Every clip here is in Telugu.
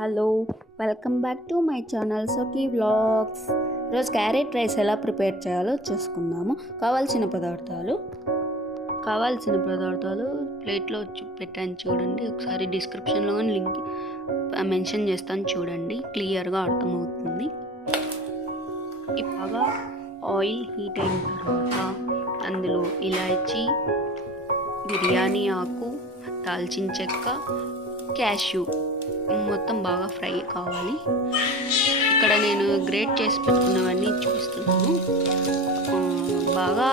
Hello, welcome back to my channel సోకీ వ్లాగ్స్. ఈరోజు క్యారెట్ రైస్ ఎలా ప్రిపేర్ చేయాలో చూసుకుందాము. కావాల్సిన పదార్థాలు ప్లేట్లో పెట్టాను చూడండి. ఒకసారి డిస్క్రిప్షన్లో లింక్ మెన్షన్ చేస్తాను చూడండి, క్లియర్గా అర్థమవుతుంది. బాగా ఆయిల్ హీట్ అయిన తర్వాత అందులో ఇలాచీ, బిర్యానీ ఆకు, దాల్చిన చెక్క, క్యాష్యూ మొత్తం బాగా ఫ్రై కావాలి. ఇక్కడ నేను గ్రేట్ చేసి పెట్టుకున్నవన్నీ చూపిస్తున్నాను. బాగా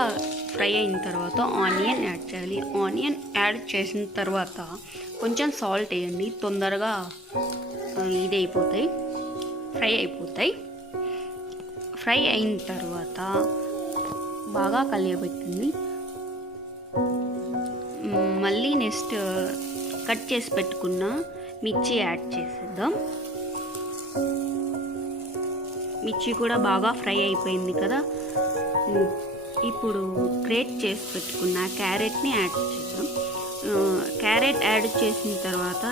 ఫ్రై అయిన తర్వాత ఆనియన్ యాడ్ చేయాలి. ఆనియన్ యాడ్ చేసిన తర్వాత కొంచెం సాల్ట్ వేయండి, తొందరగా ఫ్రై అయిపోతాయి. ఫ్రై అయిన తర్వాత బాగా కలియబెట్టింది. మళ్ళీ నెక్స్ట్ కట్ చేసి పెట్టుకున్న మిర్చి యాడ్ చేసేద్దాం. మిర్చి కూడా బాగా ఫ్రై అయిపోయింది కదా. ఇప్పుడు గ్రేట్ చేసి పెట్టుకున్న క్యారెట్ని యాడ్ చేద్దాం. క్యారెట్ యాడ్ చేసిన తర్వాత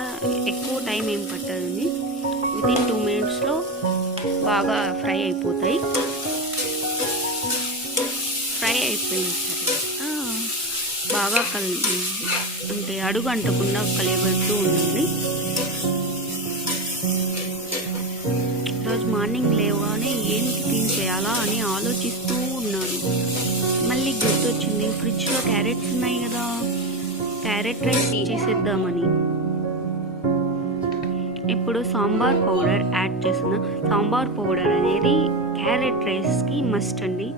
ఎక్కువ టైం ఏం పట్టదండి, వితిన్ 2 minutesలో బాగా ఫ్రై అయిపోతాయి. ఫ్రై అయిపోయిన తర్వాత బాగా అంటే అడుగు అంటకుండా కలియబెడుతూ ఉండాలి. ఈరోజు మార్నింగ్ లేవగానే ఏం టిఫిన్ చేయాలా అని ఆలోచిస్తూ ఉన్నాను. మళ్ళీ గుర్తొచ్చింది, ఫ్రిడ్జ్లో క్యారెట్స్ ఉన్నాయి కదా, క్యారెట్ రైస్ చేసేద్దామని. ఇప్పుడు సాంబార్ పౌడర్ యాడ్ చేసిన. సాంబార్ పౌడర్ అనేది క్యారెట్ రైస్కి మస్ట్ అండి,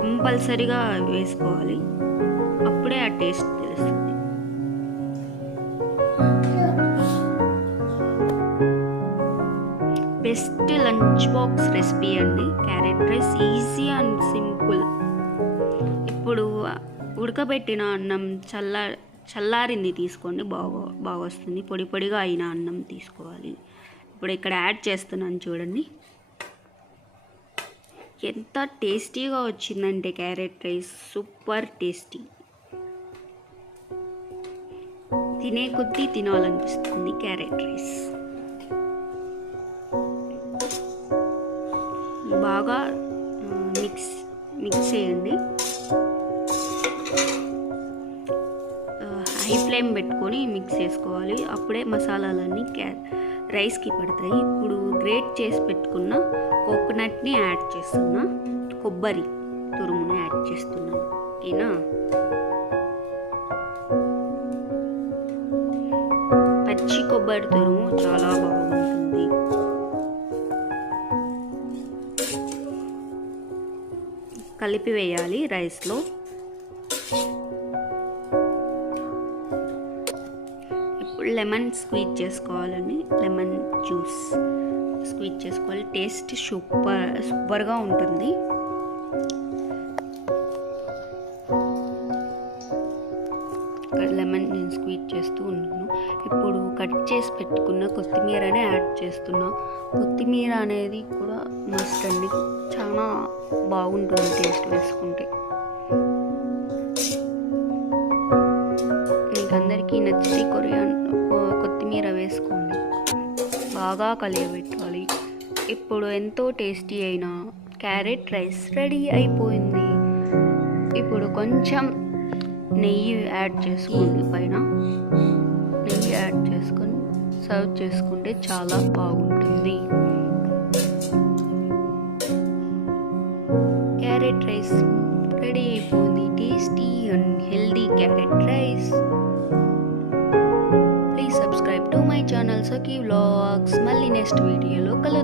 కంపల్సరీగా వేసుకోవాలి, అప్పుడే ఆ టేస్ట్ తెలుస్తుంది. బెస్ట్ లంచ్ బాక్స్ రెసిపీ అండి carrot rice, easy and simple. ఇప్పుడు ఉడకబెట్టిన అన్నం చల్లారింది తీసుకోండి, బాగా వస్తుంది. పొడి పొడిగా అయిన అన్నం తీసుకోవాలి. ఇప్పుడు ఇక్కడ యాడ్ చేస్తున్నాను చూడండి. ఎంత టేస్టీగా వచ్చిందంటే క్యారెట్ రైస్, సూపర్ టేస్టీ. తినే కొద్దీ తినాలనిపిస్తుంది క్యారెట్ రైస్. బాగా మిక్స్ చేయండి. హై ఫ్లేమ్ పెట్టుకొని మిక్స్ చేసుకోవాలి, అప్పుడే మసాలాలన్నీ రైస్కి పడతాయి. ఇప్పుడు గ్రేట్ చేసి పెట్టుకున్న కోకోనట్ని యాడ్ చేస్తున్నా, కొబ్బరి తురుముని యాడ్ చేస్తున్నాను. ఓకేనా, పచ్చి కొబ్బరి తురుము చాలా బాగుంటుంది. కలిపి వేయాలి రైస్లో. ఇప్పుడు లెమన్ స్క్వీజ్ చేసుకోవాలండి, లెమన్ జ్యూస్ స్క్వీజ్ చేసుకోవాలి. టేస్ట్ సూపర్గా ఉంటుంది. లెమన్ నేను స్క్వీజ్ చేస్తూ ఉన్నాను. ఇప్పుడు కట్ చేసి పెట్టుకున్న కొత్తిమీరనే యాడ్ చేస్తున్నా. కొత్తిమీర అనేది కూడా మస్ట్ అండి, చాలా బాగుంటుంది టేస్ట్ వేసుకుంటే. మీకు అందరికీ నచ్చితే కొత్తిమీర వేసుకోండి. బాగా కలియబెట్టాలి. ఇప్పుడు ఎంతో టేస్టీ అయిన క్యారెట్ రైస్ రెడీ అయిపోయింది. ఇప్పుడు కొంచెం నెయ్యి యాడ్ చేసుకోండి, పైన నెయ్యి యాడ్ చేసుకొని సర్వ్ చేసుకుంటే చాలా బాగుంటుంది. క్యారెట్ రైస్ రెడీ అయిపోయింది. Tasty and healthy carrot rice. Please subscribe to my channel సోకీ వ్లాగ్స్. మళ్ళీ నెక్స్ట్ వీడియోలో కలుద్దాం.